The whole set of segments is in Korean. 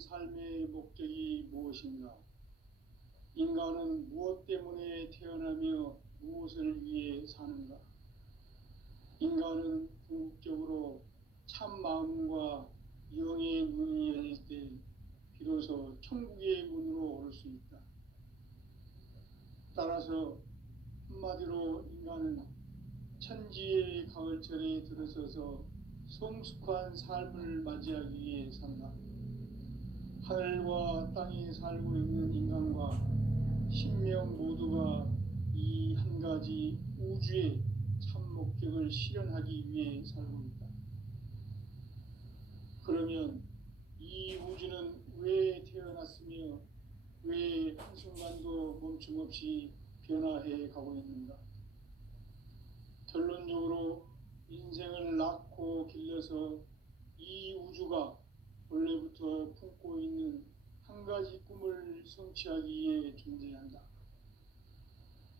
삶의 목적이 무엇인가? 인간은 무엇 때문에 태어나며 무엇을 위해 사는가? 인간은 궁극적으로 참 마음과 영의 문이 열릴 때 비로소 천국의 문으로 올 수 있다. 따라서 한마디로 인간은 천지의 가을철에 들어서서 성숙한 삶을 맞이하기 위해 산다. 하늘과 땅에 살고 있는 인간과 신명 모두가 이 한 가지 우주의 참 목적을 실현하기 위해 살고 있다. 그러면 이 우주는 왜 태어났으며 왜 한순간도 멈춤 없이 변화해 가고 있는가? 결론적으로 인생을 낳고 길러서 이 우주가 원래부터 품고 있는 한 가지 꿈을 성취하기 위해 존재한다.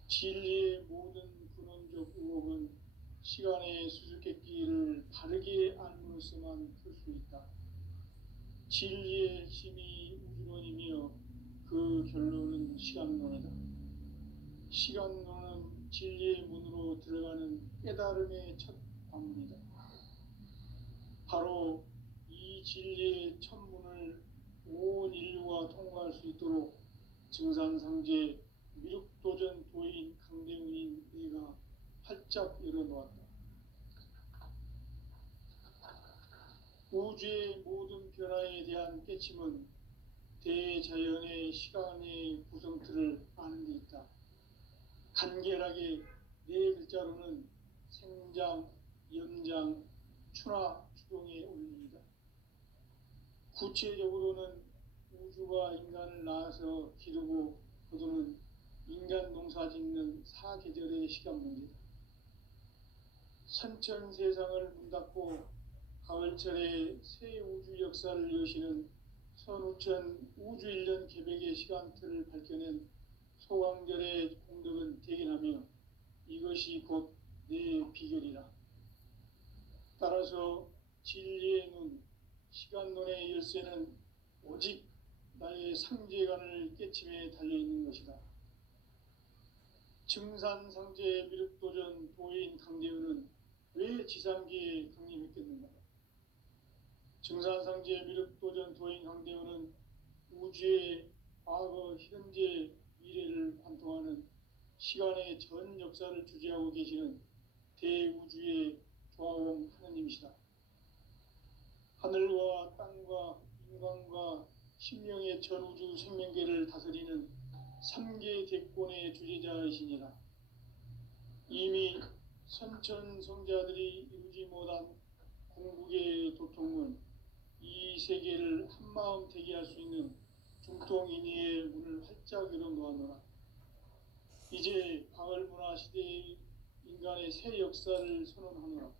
진리의 모든 근원적 의혹은 시간의 수수께끼를 바르게 알므로써만 풀 수 있다. 진리의 핵심이 우주론이며 그 결론은 시간론이다. 시간론은 진리의 문으로 들어가는 깨달음의 첫 관문이다. 바로 이 진리의 첫 문을 온 인류가 통과할 수 있도록 증산상제 미륵도전 도인 강대훈인 내가 활짝 열어놓았다. 우주의 모든 변화에 대한 깨침은 대자연의 시간의 구성틀을 아는 데 있다. 간결하게 네 글자로는 생장, 연장, 추나 추동의 원리이다. 구체적으로는 우주가 인간을 낳아서 기르고 거두는 인간 농사 짓는 사계절의 시간 문제다. 선천 세상을 문 닫고 가을철에 새 우주 역사를 여시는 선우천 우주 1년 계백의 시간틀을 밝혀낸 소강절의 공덕은 대견하며 이것이 곧 내 비결이라. 따라서 진리의 눈, 시간론의 열쇠는 오직 나의 상제관을 깨침에 달려있는 것이다. 증산상제 미륵도전 도인 강대훈은 왜 지상계에 강림했겠는가? 증산상제 미륵도전 도인 강대훈은 우주의 과거, 현재, 미래를 관통하는 시간의 전 역사를 주재하고 계시는 대우주의 조화원 하느님이시다. 하늘과 땅과 인간과 신명의 전우주 생명계를 다스리는 3계 대권의 주재자이시니라. 이미 선천성자들이 이루지 못한 궁극의 도통문, 이 세계를 한마음 되게 할 수 있는 중통인의의 문을 활짝 열어놓았노라. 이제 가을 문화 시대의 인간의 새 역사를 선언하노라.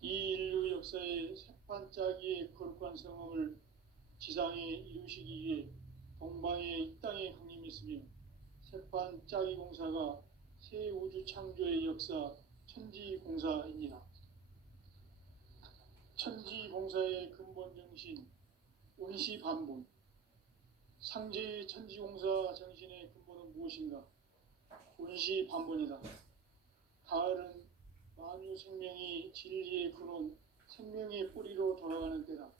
이 인류 역사의 새판짜기의 거룩한 성험을 지상에 이루시기 위해 동방의 이 땅에 강림했으며 새판짜기 공사가 새 우주 창조의 역사 천지공사이니라. 천지공사의 근본 정신 원시반본, 상제의 천지공사 정신의 근본은 무엇인가? 원시반본이다. 가을은 만유 생명이 진리의 근원, 생명의 뿌리로 돌아가는 때다.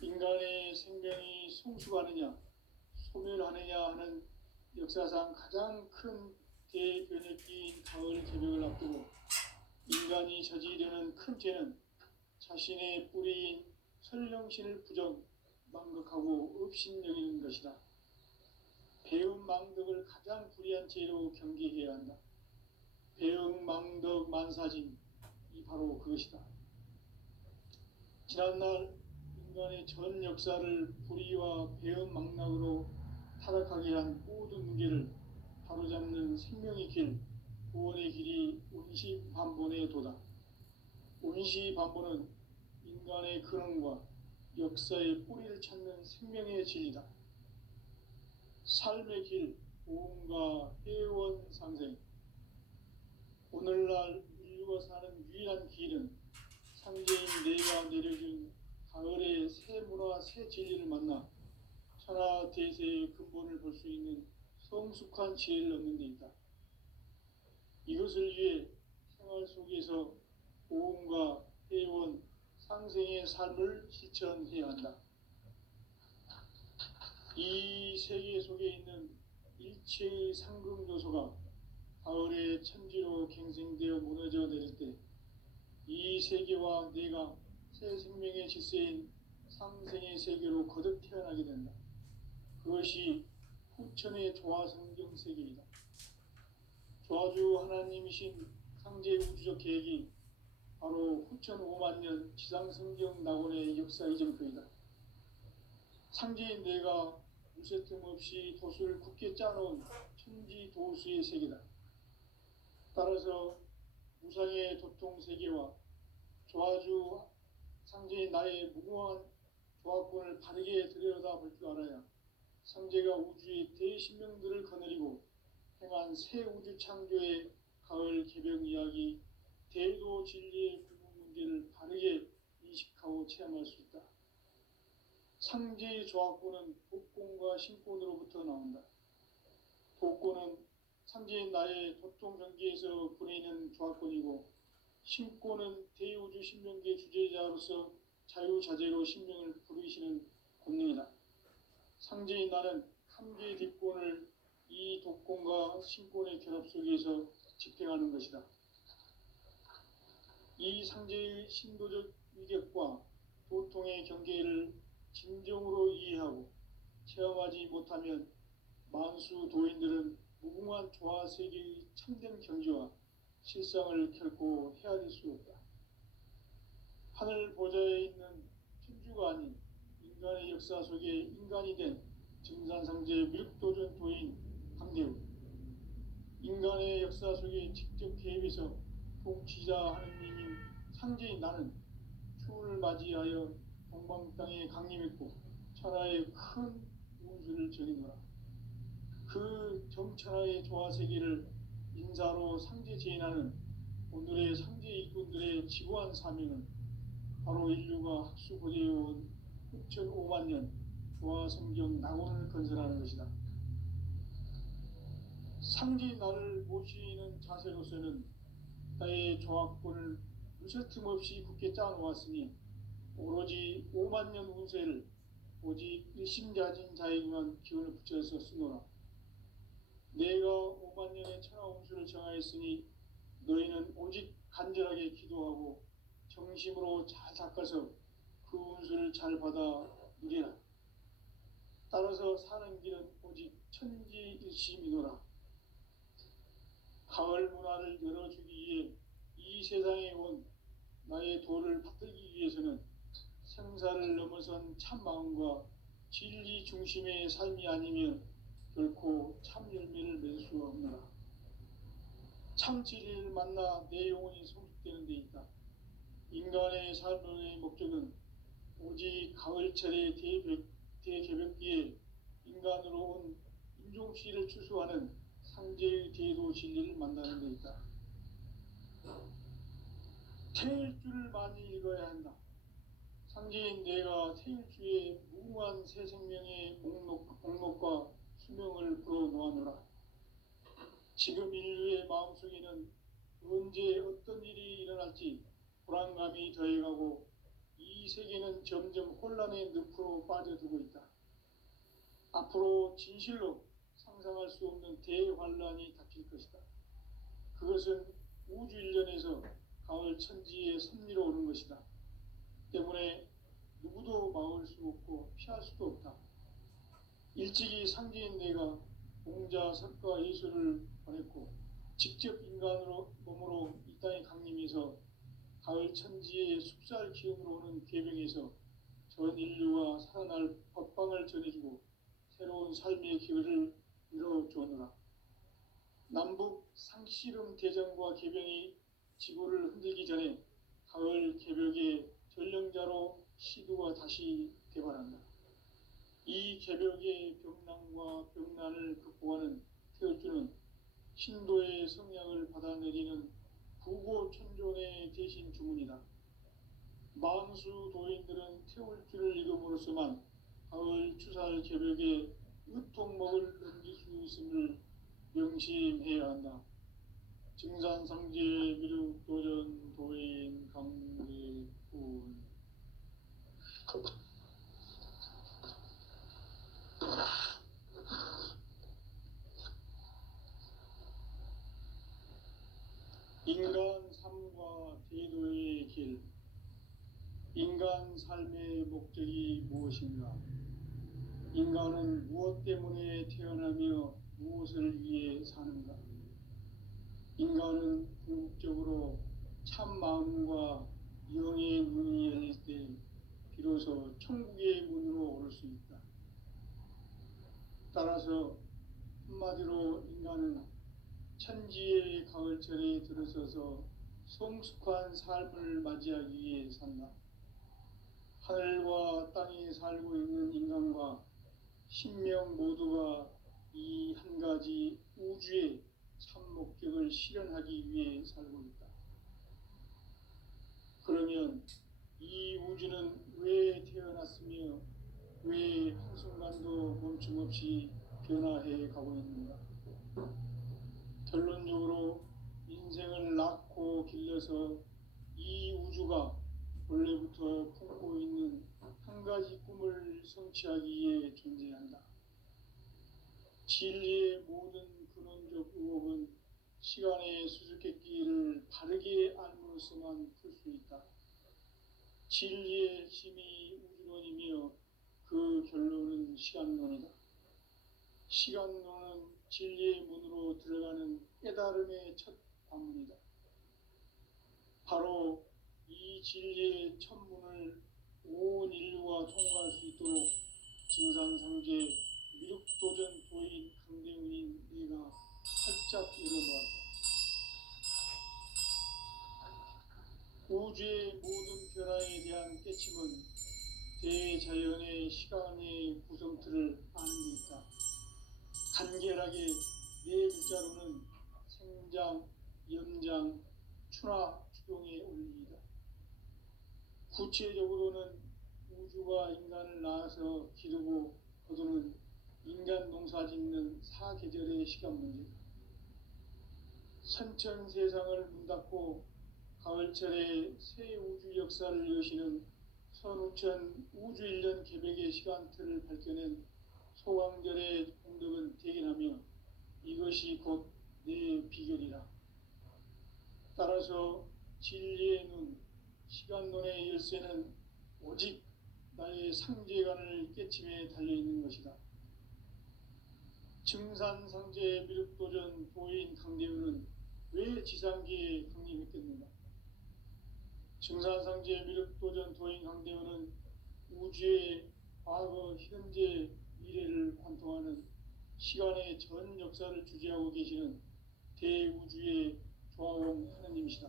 인간의 생명이 성숙하느냐, 소멸하느냐 하는 역사상 가장 큰 대변혁기인 가을 개벽을 앞두고 인간이 저지르는 큰 죄는 자신의 뿌리인 설령신을 부정, 망극하고 업신여기는 것이다. 배은 망덕을 가장 불의한 죄로 경계해야 한다. 배응 망덕 만사진, 이 바로 그것이다. 지난날 인간의 전 역사를 불의와 배응 망락으로 타락하게 한 모든 문제를 바로잡는 생명의 길, 구원의 길이 원시반본의 도다. 원시반본은 인간의 근원과 역사의 뿌리를 찾는 생명의 진리다. 삶의 길, 보험과 회원 상생. 오늘날 인류가 사는 유일한 길은 상제인 내가 내려준 가을의 새 문화 새 진리를 만나 천하 대세의 근본을 볼 수 있는 성숙한 지혜를 얻는 데 있다. 이것을 위해 생활 속에서 보험과 회원, 상생의 삶을 실천해야 한다. 이 세계 속에 있는 일체의 상금 요소가 가을의 천지로 갱생되어 무너져 내릴 때 이 세계와 내가 새 생명의 질서인 상생의 세계로 거듭 태어나게 된다. 그것이 후천의 조화성경 세계이다. 조화주 하나님이신 상제 우주적 계획이 바로 후천 5만 년 지상성경 낙원의 역사 이전표이다. 상제인 내가 무쇠틈 없이 도수를 굳게 짜놓은 천지 도수의 세계다. 따라서 무상의 도통 세계와 조화주 상제인 나의 무궁한 조화권을 바르게 들여다볼 줄 알아야 상제가 우주의 대신명들을 거느리고 행한 새 우주 창조의 가을 개벽 이야기, 대도 진리의 궁극 문제를 바르게 인식하고 체험할 수 있다. 상제의 조화권은 독권과 신권으로부터 나온다. 독권은 상제인 나의 도통 경계에서 보내는 조화권이고, 신권은 대우주 신명계 주제자로서 자유자재로 신명을 부르시는 권능이다. 상제인 나는 함계의 뒷권을 이 독권과 신권의 결합 속에서 집행하는 것이다. 이 상제의 신도적 위격과 도통의 경계를 진정으로 이해하고 체험하지 못하면 만수 도인들은 무궁한 조화세계의 참된 경지와 실상을 결코 헤아릴 수 없다. 하늘 보좌에 있는 천주가 아닌 인간의 역사 속에 인간이 된 증산상제 밀도전 도인 강대우, 인간의 역사 속에 직접 개입해서 통치자 하느님인 상제인 나는 추운을 맞이하여 동방 땅에 강림했고 천하의 큰 운수를 정해노라. 그 정천하의 조화세계를 인사로 상제 제인하는 오늘의 상제 일꾼들의 지구한 사명은 바로 인류가 학수고대해온 6,5만 년 조화성경 낙원을 건설하는 것이다. 상제인 나를 모시는 자세로서는 나의 조화권을 무쇠틈 없이 굳게 짜놓았으니 오로지 5만 년 운세를 오직 일심자진 자에게만 기운을 붙여서 쓰노라. 내가 5만 년의 천하 운수를 정하였으니 너희는 오직 간절하게 기도하고 정심으로 잘 닦아서 그 운수를 잘 받아 누리라. 따라서 사는 길은 오직 천지일심이노라. 가을 문화를 열어주기 위해 이 세상에 온 나의 도를 받들기 위해서는 생사를 넘어선 참 마음과 진리 중심의 삶이 아니면 결코 참 열매를 맺을 수 없노라. 참 진리를 만나 내 영혼이 성숙되는 데 있다. 인간의 삶의 목적은 오직 가을철의 대개벽기에 인간으로 온 인종씨를 추수하는 상제의 대도 진리를 만나는 데 있다. 태일주를 많이 읽어야 한다. 상제인 내가 태일주의 무궁한 새 생명의 목록과 수명을 불어놓아노라. 지금 인류의 마음속에는 언제 어떤 일이 일어날지 불안감이 더해가고 이 세계는 점점 혼란의 늪으로 빠져들고 있다. 앞으로 진실로 상상할 수 없는 대환란이 닥칠 것이다. 그것은 우주 일련에서 가을 천지의 섭리로 오는 것이다. 때문에 누구도 막을 수 없고 피할 수도 없다. 일찍이 상제인 내가 공자, 석가, 예수를 보냈고 직접 인간으로 몸으로 이 땅에 강림해서 가을 천지의 숲살 기운으로 오는 계병에서 전 인류가 살아날 법방을 전해주고 새로운 삶의 기회를 이뤄주었노라. 남북 상씨름 대전과 계병이 지구를 흔들기 전에 가을 개벽의 전령자로 시두가 다시 개발한다. 이 개벽의 병난과 병난을 극복하는 태어주는 신도의 성량을 받아내리는 부고천존의 대신 주문이다. 만수 도인들은 태울 줄을 이름으로서만 가을 추살 개벽에 으통먹을 넘길 수 있음을 명심해야 한다. 증산상제 미륵도전 도인 강대군. 인간 삶과 제도의 길. 인간 삶의 목적이 무엇인가? 인간은 무엇 때문에 태어나며 무엇을 위해 사는가? 인간은 궁극적으로 참 마음과 영의 문이 열릴 때 비로소 천국의 문으로 오를 수 있다. 따라서 한마디로 인간은 천지의 가을철에 들어서서 성숙한 삶을 맞이하기 위해 산다. 하늘과 땅에 살고 있는 인간과 신명 모두가 이 한 가지 우주의 참 목적을 실현하기 위해 살고 있다. 그러면 이 우주는 왜 태어났으며 왜 한순간도 멈춤없이 변화해 가고 있는가? 결론적으로 인생을 낳고 길러서 이 우주가 원래부터 품고 있는 한 가지 꿈을 성취하기 위해 존재한다. 진리의 모든 근원적 의혹은 시간의 수수께끼를 바르게 알므로서만 풀 수 있다. 진리의 힘이 우주론이며 그 결론은 시간론이다. 시간론은 진리의 문으로 들어가는 깨달음의 첫 관문이다. 바로 이 진리의 첫 문을 온 인류가 통과할 수 있도록 증산상제 미륵도전 도인 강대훈인 내가 활짝 열어놓았다. 우주의 모든 변화에 대한 깨침은 대자연의 시간의 구성틀을 아는 데 있다. 간결하게 네 글자로는 생장, 염장, 추나 추동의 원리이다. 구체적으로는 우주가 인간을 낳아서 기르고 거두는 인간 농사 짓는 사계절의 시간 문제다. 선천 세상을 문 닫고 가을철에 새 우주 역사를 여시는 선우천 우주 1년 개백의 시간틀을 밝혀낸 소강절의 공덕은 대견하며 이것이 곧 내 비결이라. 따라서 진리의 눈, 시간론의 열쇠는 오직 나의 상제관을 깨침에 달려있는 것이다. 증산상제 미륵도전 도인 강대훈은 왜 지상계에 강림했겠는가? 증산상제 미륵도전 도인 강대훈은 우주의 과거, 현재, 미래를 관통하는 시간의 전 역사를 주재하고 계시는 대우주의 조화공 하느님이시다.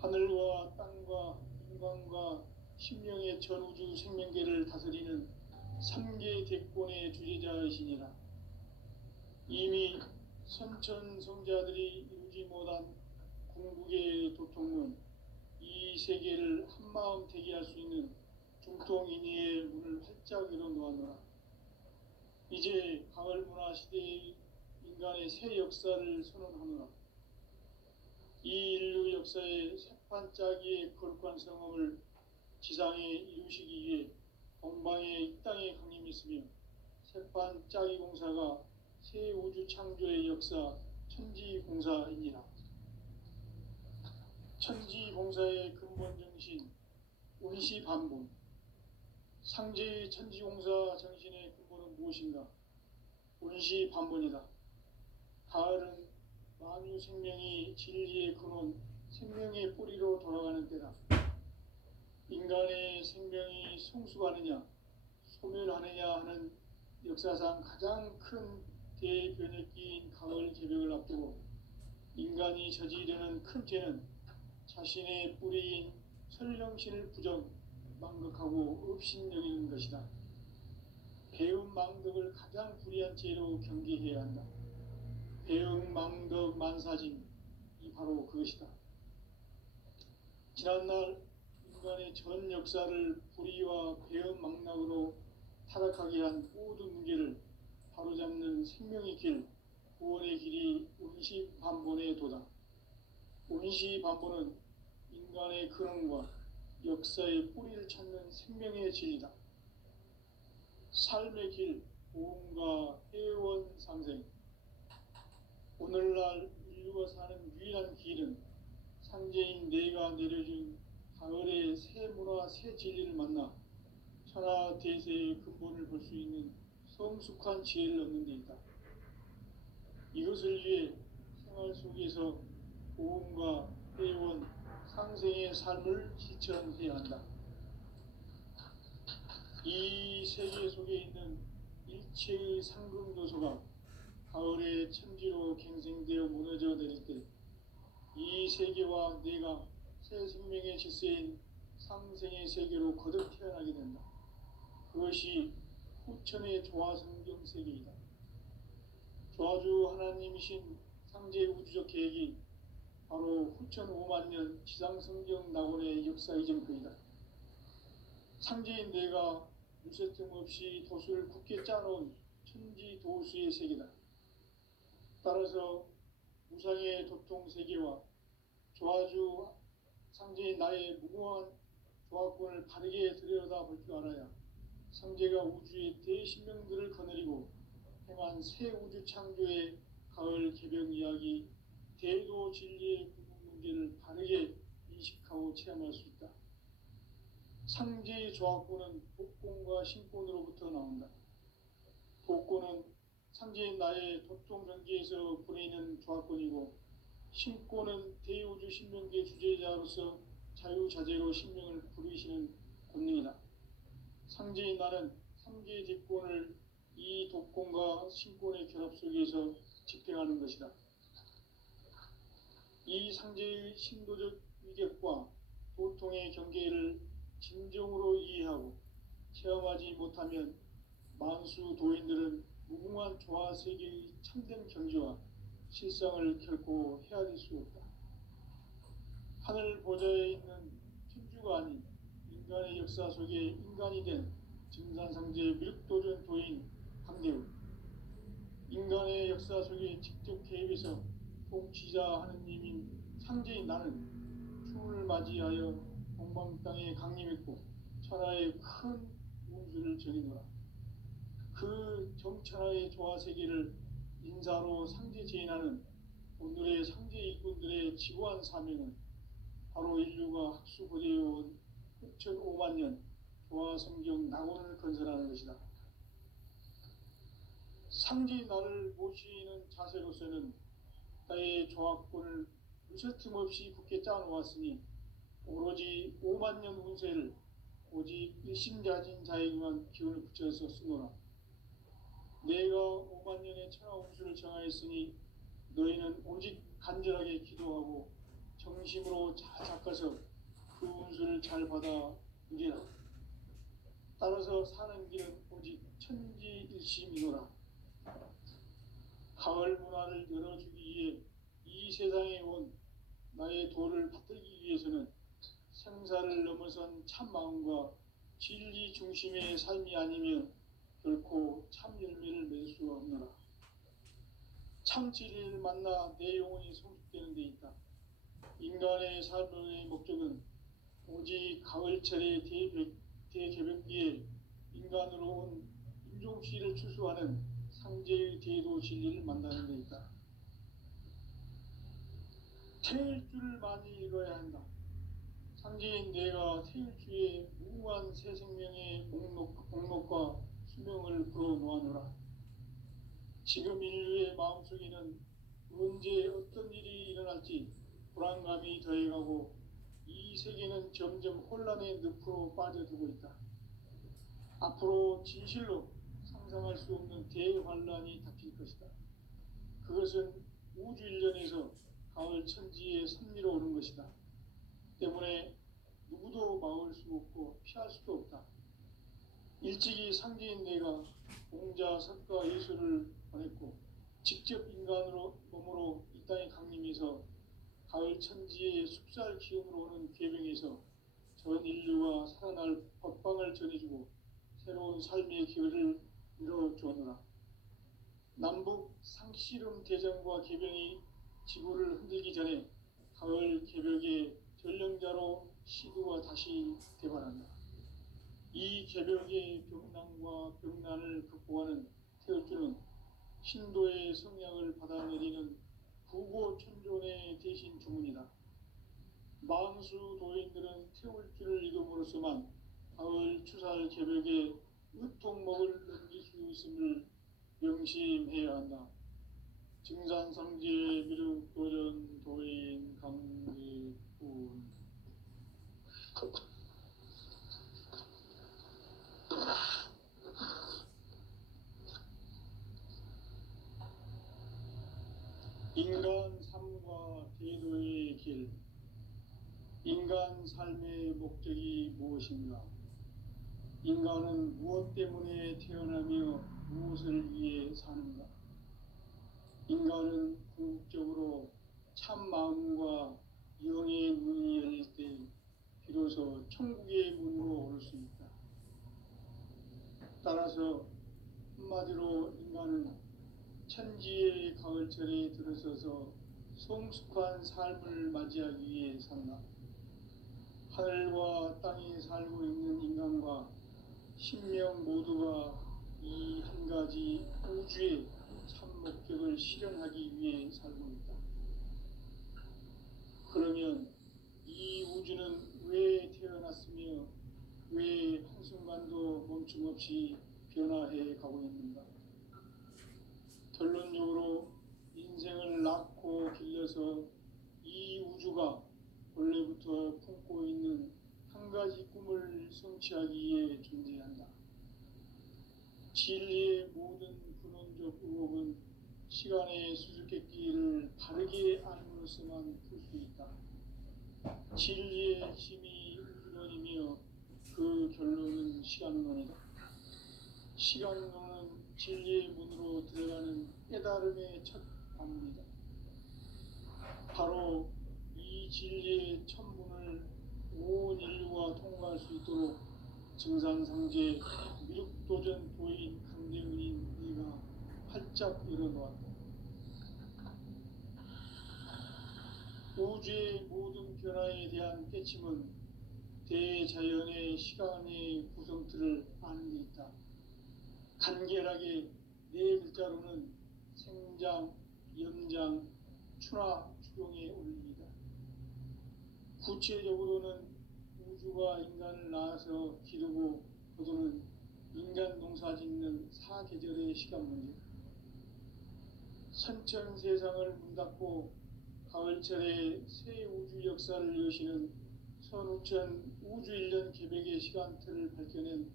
하늘과 땅과 인간과 신명의 전우주 생명계를 다스리는 3계 대권의 주재자이시니라. 이미 선천성자들이 이루지 못한 궁극의 도통문, 이 세계를 한마음 되게 할 수 있는 중통인의의 문을 활짝 열어놓았노라. 이제 가을 문화 시대의 인간의 새 역사를 선언하노라. 이 인류 역사의 새판짜기의 거룩한 성험을 지상에 이루시기 위해 동방의 이 땅에 강림했으며 새판짜기 공사가 새 우주 창조의 역사 천지공사이니라. 천지공사의 근본 정신 운시반본. 상제의 천지공사 정신의 근본은 무엇인가? 운시반본이다. 가을은 만유 생명이 진리의 근원, 생명의 뿌리로 돌아가는 때다. 인간의 생명이 성숙하느냐, 소멸하느냐 하는 역사상 가장 큰 대변혁기인 가을 개벽을 앞두고 인간이 저지르는 큰 죄는 자신의 뿌리인 설령신을 부정, 망극하고 업신여기는 것이다. 배움 망덕을 가장 불의한 죄로 경계해야 한다. 배움 망덕 만사진, 이 바로 그것이다. 지난날 인간의 전 역사를 불의와 배은 망락으로 타락하게 한 모든 문제를 바로잡는 생명의 길, 구원의 길이 운시반본에 도다. 운시반본은 인간의 근원과 역사의 뿌리를 찾는 생명의 진리다. 삶의 길, 보험과 회원 상생. 오늘날 인류가 사는 유일한 길은 상제인 내가 내려준 가을의 새 문화, 새 진리를 만나 천하 대세의 근본을 볼 수 있는 성숙한 지혜를 얻는 데 있다. 이것을 위해 생활 속에서 보험과 회원, 상생의 삶을 실천해야 한다. 이 세계 속에 있는 일체의 상금도서가 가을의 천지로 갱생되어 무너져 내릴 때 이 세계와 내가 새 생명의 질서인 상생의 세계로 거듭 태어나게 된다. 그것이 후천의 조화성경 세계이다. 조화주 하나님이신 상제 우주적 계획이 바로 후천 5만 년 지상성경 낙원의 역사 이전표이다. 상제인 내가 물새 틈 없이 도수를 굳게 짜놓은 천지 도수의 세계다. 따라서 무상의 도통 세계와 조화주 상제인 나의 무궁한 조화권을 바르게 들여다볼 줄 알아야 상제가 우주의 대신명들을 거느리고 행한 새 우주 창조의 가을 개벽 이야기, 대도 진리의 궁극 문제를 바르게 인식하고 체험할 수 있다. 상제의 조화권은 복권과 신권으로부터 나온다. 복권은 상제인 나의 도통 전기에서 보내는 조화권이고, 신권은 대우주 신명계 주제자로서 자유자재로 신명을 부르시는 권능이다. 상제인 나는 3개의 대권을 이 독권과 신권의 결합 속에서 집행하는 것이다. 이 상제의 신도적 위격과 도통의 경계를 진정으로 이해하고 체험하지 못하면 만수 도인들은 무궁한 조화 세계의 참된 경지와 실상을 결코 헤아릴 수 없다. 하늘 보좌에 있는 천주가 아닌 인간의 역사 속에 인간이 된 증산상제 미륵도전 도인 강대우, 인간의 역사 속에 직접 개입해서 통치자 하느님인 상제인 나는 추운을 맞이하여 동방 땅에 강림했고 천하의 큰 운수를 정의노라. 그 정천하의 조화세계를 인사로 상제 제인하는 오늘의 상제 일꾼들의 지고한 사명은 바로 인류가 학수고대해온 6,5만 년 조화성경 낙원을 건설하는 것이다. 상제인 나를 모시는 자세로서는 나의 조화권을 무쇠틈 없이 굳게 짜놓았으니 오로지 5만 년 운세를 오직 일심자진 자에게만 기운을 붙여서 쓰노라. 내가 5만 년의 천하 운수를 정하였으니 너희는 오직 간절하게 기도하고 정심으로 잘 닦아서 그 운수를 잘 받아 누리라. 따라서 사는 길은 오직 천지일심이노라. 가을 문화를 열어주기 위해 이 세상에 온 나의 도를 받들기 위해서는 생사를 넘어선 참 마음과 진리 중심의 삶이 아니면 결코 참 열매를 맺을 수가 없노라. 참 진리를 만나 내 영혼이 성숙되는 데 있다. 인간의 삶의 목적은 오직 가을철의 대개벽기에 인간으로 온 인종시를 추수하는 상제의 대도 진리를 만나는 데 있다. 태일주를 많이 읽어야 한다. 상제인 내가 태일주의 무궁한 새 생명의 목록과 수명을 불어놓아노라. 지금 인류의 마음속에는 언제 어떤 일이 일어날지 불안감이 더해가고 이 세계는 점점 혼란의 늪으로 빠져들고 있다. 앞으로 진실로 상상할 수 없는 대환란이 닥칠 것이다. 그것은 우주 일련에서 가을 천지의 섭리로 오는 것이다. 때문에 누구도 막을 수 없고 피할 수도 없다. 일찍이 상제인 내가 공자, 석가, 예수를 보냈고 직접 인간으로 몸으로 이 땅에 강림해서 가을 천지의 숲살 기운으로 오는 괴병에서 전 인류가 살아날 법방을 전해주고 새로운 삶의 기회를 열어주었노라. 남북 상씨름 대전과 개병이 지구를 흔들기 전에 가을 개벽의 전령자로 시도가 다시 되발한다. 이 개벽의 병난과 병난을 극복하는 태울주는 신도의 성량을 받아내리는 부고천존의 대신 주문이다. 만수 도인들은 태울주를 이름으로서만 가을 추살 개벽에 으통목을 넘길 수 있음을 명심해야 한다. 증산상제 미륵 도전 도인 강제군. 인간 삶과 제도의 길. 인간 삶의 목적이 무엇인가? 인간은 무엇 때문에 태어나며 무엇을 위해 사는가? 인간은 궁극적으로 참 마음과 영의 문이 열릴 때 비로소 천국의 문으로 오를 수 있다. 따라서 한마디로 인간은 천지의 가을철에 들어서서 성숙한 삶을 맞이하기 위해 산다. 하늘과 땅에 살고 있는 인간과 신명 모두가 이 한 가지 우주의 참 목적을 실현하기 위해 살고 있다. 그러면 이 우주는 왜 태어났으며 왜 한순간도 멈춤 없이 변화해 가고 있는가? 결론적으로 인생을 낳고 길러서 이 우주가 원래부터 품고 있는 한 가지 꿈을 성취하기 위해 존재한다. 진리의 모든 근원적 의혹은 시간의 수수께끼를 바르게 알므로서만 풀 수 있다. 진리의 핵심이 우주론이며 그 결론은 시간론이다. 시간론은 진리의 문으로 들어가는 깨달음의 첫 관문이다. 바로 이 진리의 천문을 온 인류가 통과할 수 있도록 증산상제 미륵도전 도인 강대은인 네가 활짝 열어놓았다. 우주의 모든 변화에 대한 깨침은 대자연의 시간의 구성틀을 아는 데 있다. 간결하게 네 글자로는 생장, 염장, 추나 추동의 원리이다. 구체적으로는 우주가 인간을 낳아서 기르고 거두는 인간 농사 짓는 사계절의 시간 문제. 선천 세상을 문 닫고 가을철에 새 우주 역사를 여시는 선우천 우주 1년 개벽의 시간틀을 밝혀낸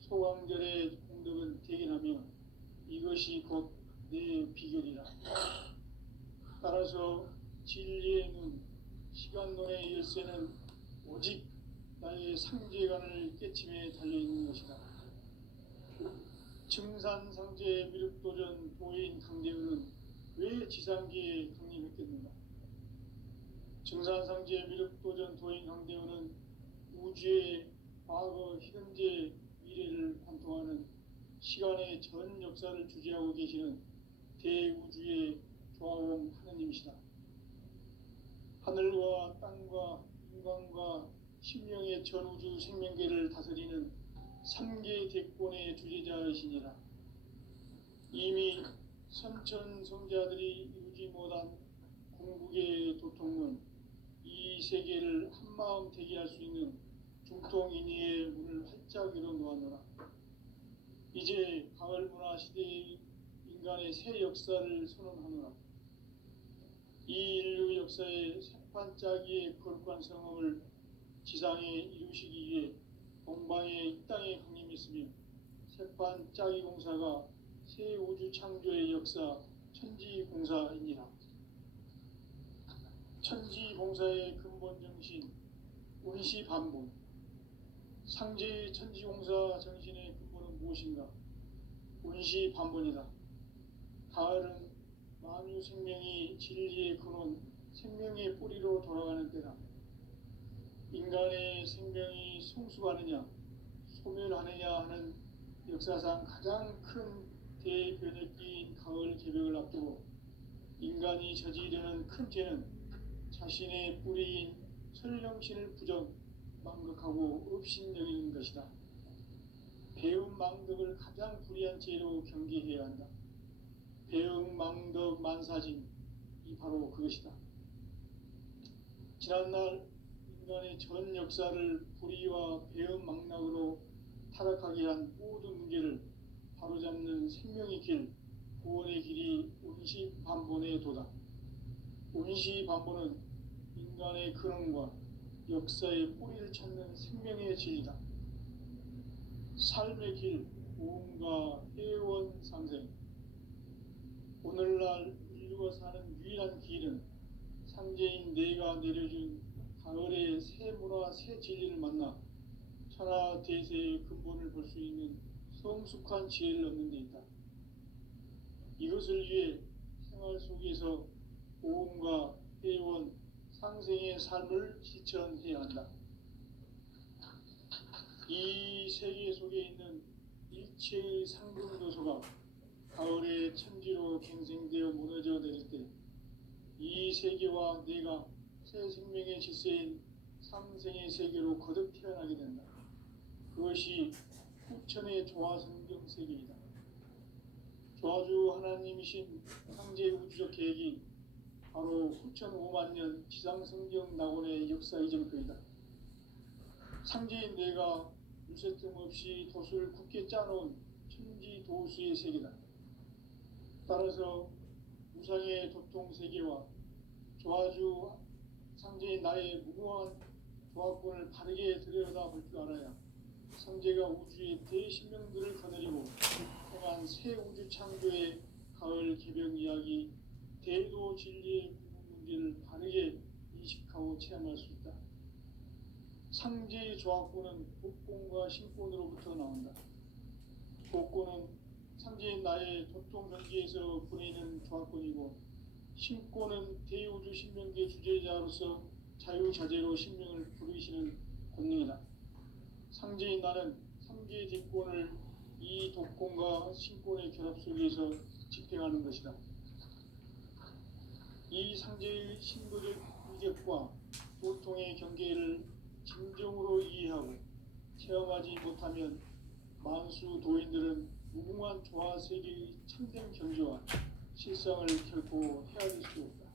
소강절의 공덕은 대견하며 이것이 곧 내 비결이라. 따라서 진리의 문, 시간론의 열쇠는 오직 나의 상제관을 깨침에 달려있는 것이다. 증산상제 미륵도전 도인 강대우는 왜 지상계에 강림했겠는가? 증산상제 미륵도전 도인 강대우는 우주의 과거, 현재, 미래를 관통하는 시간의 전 역사를 주재하고 계시는 대우주의 조화원 하느님이시다. 하늘과 땅과 인간과 신명의 전우주 생명계를 다스리는 3계 대권의 주재자이시니라. 이미 선천성자들이 이루지 못한 궁극의 도통문, 이 세계를 한마음 되게 할 수 있는 중통인의의 문을 활짝 열어놓았노라. 이제 가을 문화 시대의 인간의 새 역사를 선언하노라. 이 인류 역사의 새판짜기의 거룩한 성험을 지상에 이루시기 위해 동방의 이 땅에 강림했으며 새판짜기 공사가 새 우주 창조의 역사 천지공사이니라. 천지공사의 근본 정신 운시반본. 상제의 천지공사 정신의 근본은 무엇인가? 운시반본이다. 가을은 만유 생명이 진리의 근원, 생명의 뿌리로 돌아가는 때다. 인간의 생명이 성숙하느냐 소멸하느냐 하는 역사상 가장 큰 대변혁기인 가을 개벽을 앞두고 인간이 저지르는 큰 죄는 자신의 뿌리인 설령신을 부정 망각하고 업신여기는 것이다. 배움 망덕을 가장 불의한 죄로 경계해야 한다. 배움 망덕 만사진 이 바로 그것이다. 지난날 인간의 전 역사를 불의와 배움 망락으로 타락하게 한 모든 문제를 바로잡는 생명의 길, 구원의 길이 운시반본의 도다. 운시반본은 인간의 근원과 역사의 뿌리를 찾는 생명의 진리다. 삶의 길, 무언가 해원 상생. 오늘날 인류가 사는 유일한 길은 상제인 내가 내려준 가을의 새 문화, 새 진리를 만나 천하 대세의 근본을 볼 수 있는 성숙한 지혜를 얻는 데 있다. 이것을 위해 생활 속에서 보험과 회원, 상생의 삶을 실천해야 한다. 이 세계 속에 있는 일체의 상승요소가 가을의 천지로 갱생되어 무너져 내릴 때 이 세계와 내가 새 생명의 질서인 상생의 세계로 거듭 태어나게 된다. 그것이 후천의 조화성경 세계이다. 조화주 하나님이신 상제 우주적 계획이 바로 후천 5만 년 지상성경 낙원의 역사 이전표이다. 상제인 내가 유세틈 없이 돛을 굳게 짜놓은 천지도수의 세계다. 따라서 우상의 도통세계와 조화주 상제인 나의 무모한 조합권을 바르게 들여다볼 줄 알아야 상제가 우주의 대신명들을 거느리고 행한 새 우주 창조의 가을 개벽 이야기 대도 진리의 문제를 바르게 인식하고 체험할 수 있다. 상제의 조합권은 복권과 신권으로부터 나온다. 복권은 상제인 나의 도통경지에서 보내는 조합권이고 신권은 대우주 신명계 주제자로서 자유자재로 신명을 부르시는 권능이다. 상제인 나는 상제의 뒷권을 이 독권과 신권의 결합 속에서 집행하는 것이다. 이 상제의 신도적 위격과 도통의 경계를 진정으로 이해하고 체험하지 못하면 만수 도인들은 무궁한 조화세계의 참된 경지와 실상을 결코 헤아릴 수 없다.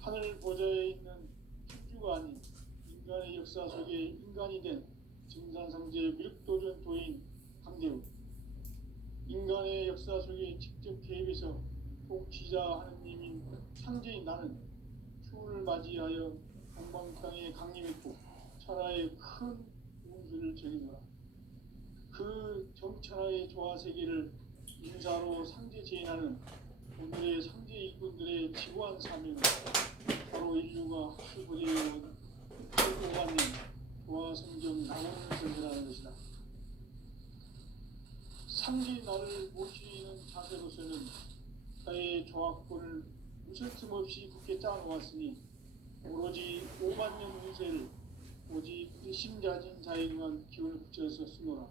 하늘 보좌에 있는 천주가 아닌 인간의 역사 속에 인간이 된 증산상제 밀도전 도인 강대우, 인간의 역사 속에 직접 개입해서 통치자 하느님인 상제인 나는 추운을 맞이하여 동방 땅에 강림했고 천하의 큰 운수를 전이노라. 그 정천하의 조화세계를 인사로 상제 제인하는 오늘의 상제 일꾼들의 지구한 사명은 바로 인류가 수부리해온 5만 년 조화성경 낙원을 전달하는 것이다. 상제 나를 모시는 자세로서는 나의 조합권을 무슨 틈없이 굳게 짜놓았으니 오로지 5만 년 운세를 오직 일심자진 자에게만 기운을 붙여서 쓰노라.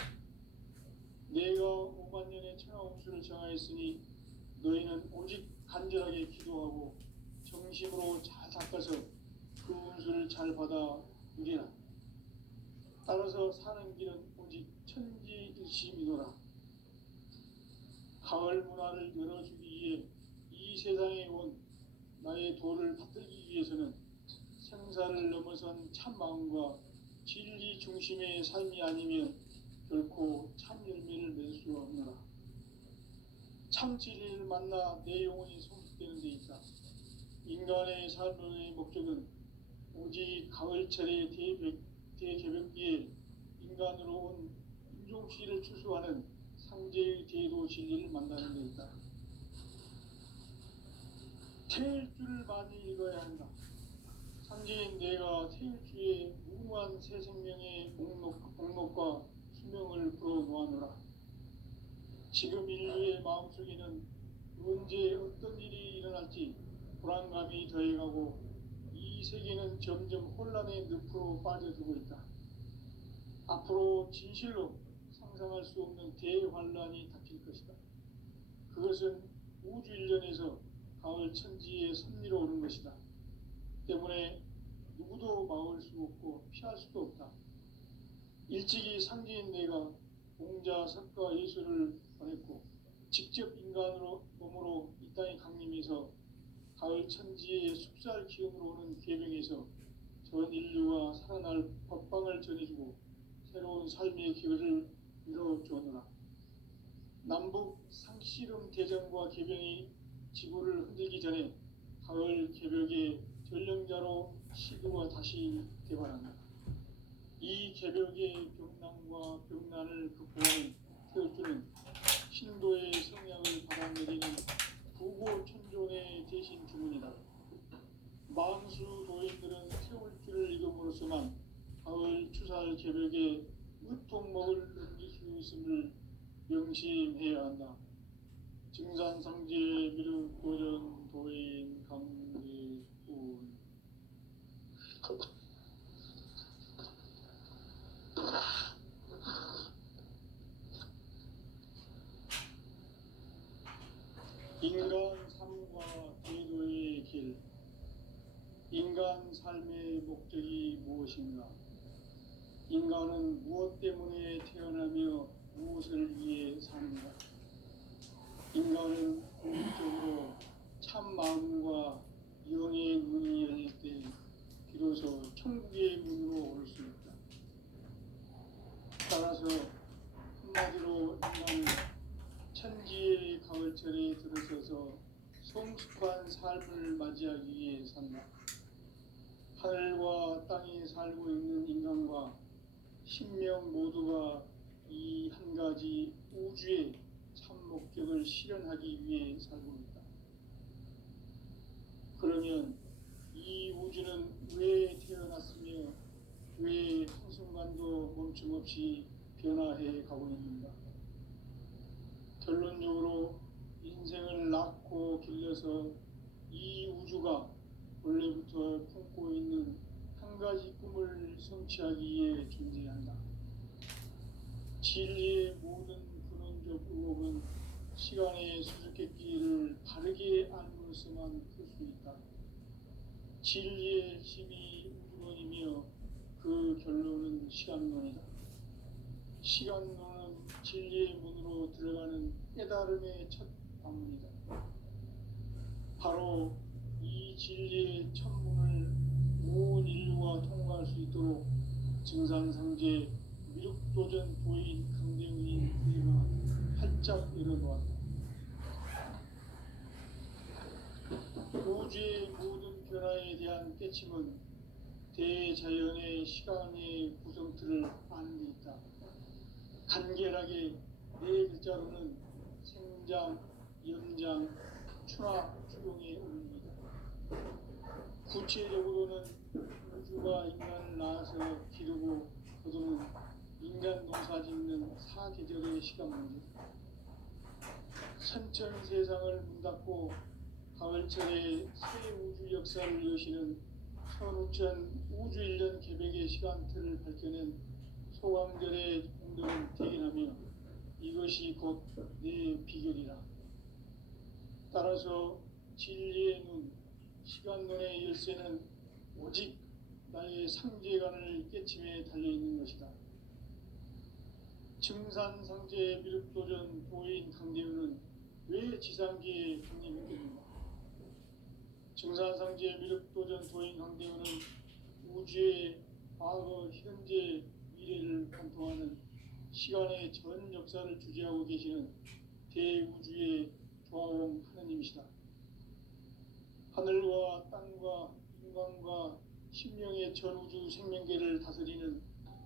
내가 5만 년의 천하 운수를 정하였으니 너희는 오직 간절하게 기도하고 정심으로 잘 닦아서 그 운수를 잘 받아 누리라. 따라서 사는 길은 오직 천지일심이노라. 가을 문화를 열어주기 위해 이 세상에 온 나의 도를 받들기 위해서는 생사를 넘어선 참마음과 진리 중심의 삶이 아니면 결코 참 열매를 낼 수 없노라. 참 진리를 만나 내 영혼이 성숙되는 데 있다. 인간의 삶의 목적은 오직 가을철의 대개벽기에 인간으로 온 인종시를 추수하는 상제의 대도 진리를 만나는 데 있다. 태일 줄을 많이 읽어야 한다. 상제인 내가 태일주의 무궁한 새 생명의 목록과 수명을 불어놓아노라. 지금 인류의 마음속에는 언제 어떤 일이 일어날지 불안감이 더해가고 이 이 세계는 점점 혼란의 늪으로 빠져들고 있다. 앞으로 진실로 상상할 수 없는 대환란이 닥칠 것이다. 그것은 우주 일련에서 가을 천지의 섭리로 오는 것이다. 때문에 누구도 막을 수 없고 피할 수도 없다. 일찍이 상제인 내가 공자, 석가, 예수를 보냈고 직접 인간으로 몸으로 이 땅에 강림해서 가을 천지의 숲살 기운으로 오는 계명에서 전 인류가 살아날 법방을 전해주고 새로운 삶의 기회를 이뤄주었노라. 남북 상씨름 대전과 개병이 지구를 흔들기 전에 가을 개벽의 전령자로 시구가 다시 개발한다. 이 개벽의 병난과 병난을 극복하는 태어주는 신도의 성향을 받아내리는 부고천존의 대신 주문이다. 만수 도인들은 태울 줄을 이름으로서만 가을 추살 개벽에 으통먹을 넘길 수 있음을 명심해야 한다. 증산상제 미륵 도전 도인 강대군. 인간 삶과 제도의 길. 인간 삶의 목적이 무엇인가? 인간은 무엇 때문에 태어나며 무엇을 위해 사는가? 인간은 궁극적으로 참 마음과 영의 문이 열릴 때 비로소 천국의 문으로 올 수 있다. 따라서 한마디로 인간은 천지의 가을철에 들어서서 성숙한 삶을 맞이하기 위해 산다. 하늘과 땅에 살고 있는 인간과 신명 모두가 이 한 가지 우주의 참 목적을 실현하기 위해 살고 있다. 그러면 이 우주는 왜 태어났으며 왜 한순간도 멈춤없이 변화해 가고 있는가? 결론적으로 인생을 낳고 길러서 이 우주가 원래부터 품고 있는 한 가지 꿈을 성취하기 위해 존재한다. 진리의 모든 근원적 의혹은 시간의 수수께끼를 바르게 알므로서만 풀 수 있다. 진리의 핵심이 우주론이며 그 결론은 시간론이다. 시간론은 진리의 문으로 들어가는 깨달음의 첫 방문이다. 바로 이 진리의 첫 문을 온 인류가 통과할 수 있도록 증산상제 미륵도전 도인 강대훈이 내가 활짝 열어놓았다. 우주의 모든 변화에 대한 깨침은 대자연의 시간의 구성틀을 아는 데 있다. 간결하게 네 글자로는 생장, 연장, 추락, 추동의 의미이다. 구체적으로는 우주가 인간을 낳아서 기르고 거두는 인간 농사 짓는 사계절의 시간 문제. 선천 세상을 문 닫고 가을철에 새 우주 역사를 여시는 선우천 우주 1년 개벽의 시간틀을 밝혀낸 소강절의 공덕을 대견하며 이것이 곧 내 비결이라. 따라서 진리의 눈, 시간론의 열쇠는 오직 나의 상제관을 깨침에 달려있는 것이다. 증산상제 미륵도전 도인 강대훈은 왜 지상계에 강림했겠는가? 증산상제 미륵도전 도인 강대훈은 우주의 과거, 현재, 미래를 관통하는 시간의 전 역사를 주재하고 계시는 대우주의 조화원 하느님이시다. 하늘과 땅과 인간과 신명의 전우주 생명계를 다스리는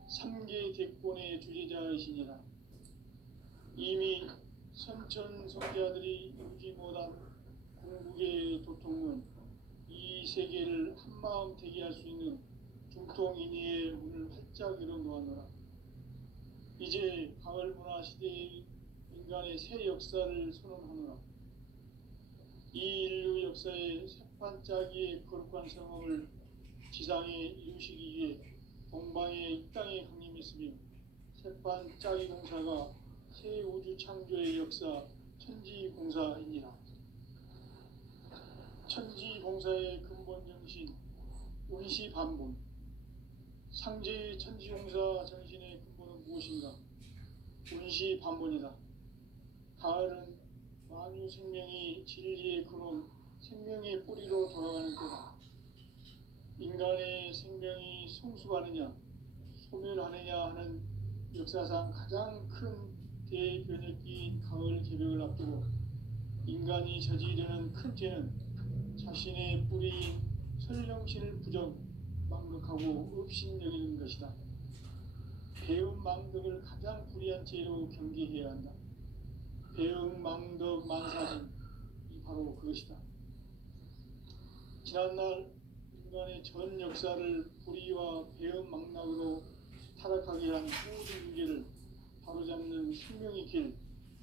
3개 대권의 주재자이시니라. 이미 선천 성자들이 이루지 못한 궁극의 도통은 이 세계를 한마음 되게 할 수 있는 중통인의의 문을 활짝 열어놓았노라. 이제 가을 문화 시대의 인간의 새 역사를 선언하노라. 이 인류 역사의 새판짜기의 거룩한 성험을 지상에 이루시기 위해 동방에 이 땅에 강림했으며 새판 짜기 공사가 새 우주 창조의 역사 천지공사이니라. 천지공사의 근본 정신 운시반본. 상제의 천지공사 정신의 근본은 무엇인가? 운시반본이다. 가을은 만유 생명이 진리의 근원, 생명의 뿌리로 돌아가는 때다. 인간의 생명이 성숙하느냐, 소멸하느냐 하는 역사상 가장 큰 대변혁기인 가을 개벽을 앞두고 인간이 저지르는 큰 죄는 자신의 뿌리인 설령신을 부정, 망극하고 업신여기는 것이다. 배움 망덕을 가장 불의한 죄로 경계해야 한다. 배움 망덕 만사진, 이 바로 그것이다. 지난날 인간의 전 역사를 불의와 배움 망락으로 타락하게 한 모든 문제를 바로잡는 생명의 길,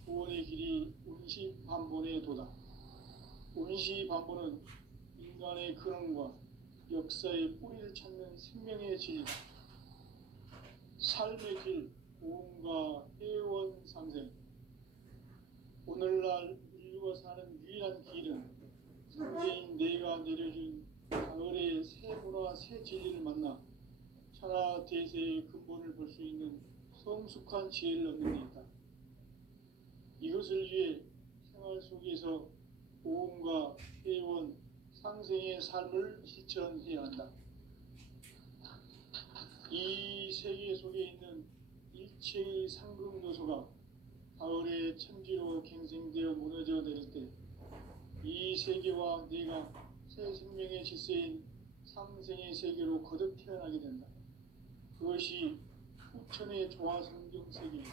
구원의 길이 운시반본의 도다. 운시반본은 인간의 근원과 역사의 뿌리를 찾는 생명의 진리다. 삶의 길, 고음과 회원 상생. 오늘날 인류가 사는 유일한 길은 상제인 내가 내려준 가을의 새 문화, 새 진리를 만나 천하 대세의 근본을 볼 수 있는 성숙한 지혜를 얻는 데 있다. 이것을 위해 생활 속에서 고음과 회원, 상생의 삶을 실천해야 한다. 이 세계 속에 있는 일체의 상급 요소가 가을의 천지로 갱생되어 무너져 내릴 때 이 세계와 내가 새 생명의 질서인 상생의 세계로 거듭 태어나게 된다. 그것이 후천의 조화 성경 세계이다.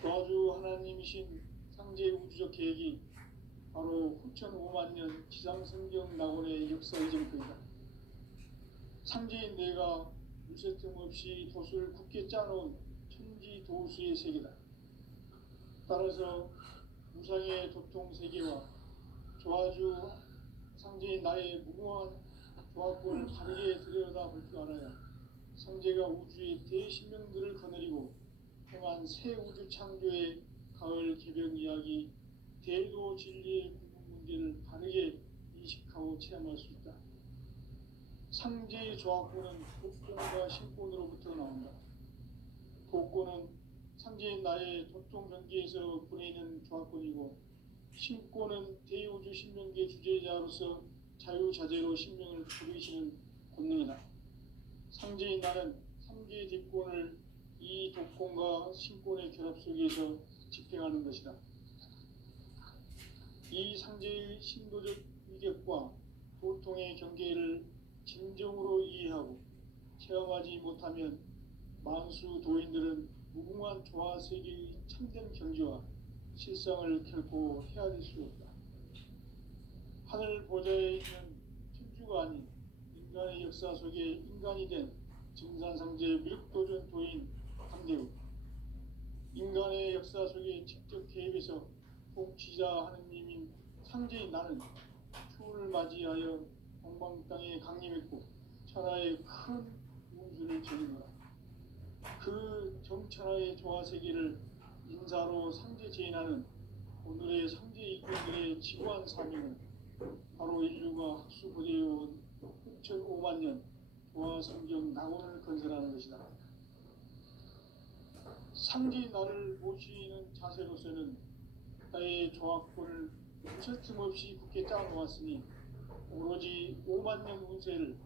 조화주 하나님이신 상제 우주적 계획이 바로 후천 5만 년 지상 성경 낙원의 역사의 정표이다. 상제인 내가 물새 틈 없이 돛을 굳게 짜놓은 천지 도수의 세계다. 따라서 무상의 도통 세계와 조화주 상제인 나의 무모한 조화권을 바르게 들여다볼 줄 알아야 상제가 우주의 대신명들을 거느리고 행한 새 우주 창조의 가을 개벽 이야기, 대도 진리의 구분 문제를 바르게 인식하고 체험할 수 있다. 상제의 조화권은 독권과 신권으로부터 나온다. 독권은 상제인 나의 도통 경계에서 보내는 조화권이고, 신권은 대우주 신명계 주제자로서 자유자재로 신명을 부르시는 권능이다. 상제인 나는 3개의 뒷권을 이 독권과 신권의 결합 속에서 집행하는 것이다. 이 상제의 신도적 위격과 도통의 경계를 진정으로 이해하고 체험하지 못하면 만수 도인들은 무궁한 조화 세계의 참된 경지와 실상을 결코 헤아릴 수 없다. 하늘 보좌에 있는 천주가 아닌 인간의 역사 속에 인간이 된 증산상제 밀도전 도인 강대우. 인간의 역사 속에 직접 개입해서 통치자 하느님인 상제인 나는 추운을 맞이하여 동방 땅에 강림했고 천하의 큰 운수를 전해노라. 그 정천하의 조화 세계를 인사로 상제 제인하는 오늘의 상제 이권들의 지구한 사명은 바로 인류가 학수고대해온 6,5만 년 조화 성경 낙원을 건설하는 것이다. 상제 나를 모시는 자세로서는 나의 조화권을 무슨 틈없이 굳게 짜놓았으니 오로지 5만 년 운세를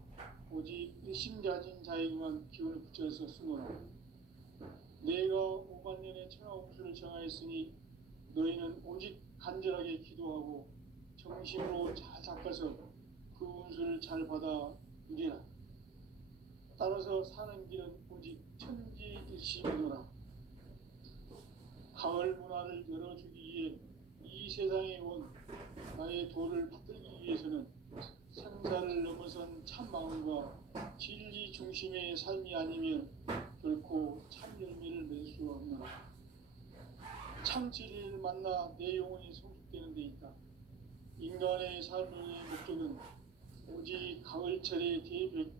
오직 일심가진 자에게만 기운을 붙여서 쓰노라. 내가 5만 년의 천하 운수를 정하였으니 너희는 오직 간절하게 기도하고 정심으로 잘 닦아서 그 운수를 잘 받아 누리라. 따라서 사는 길은 오직 천지일심이노라. 가을 문화를 열어주기 위해 이 세상에 온 나의 도를 받들기 위해서는 생사를 넘어선 참 마음과 진리 중심의 삶이 아니면 결코 참 열매를 맺을 수 없노라. 참 진리를 만나 내 영혼이 성숙되는 데 있다. 인간의 삶의 목적은 부지 가을철의 대백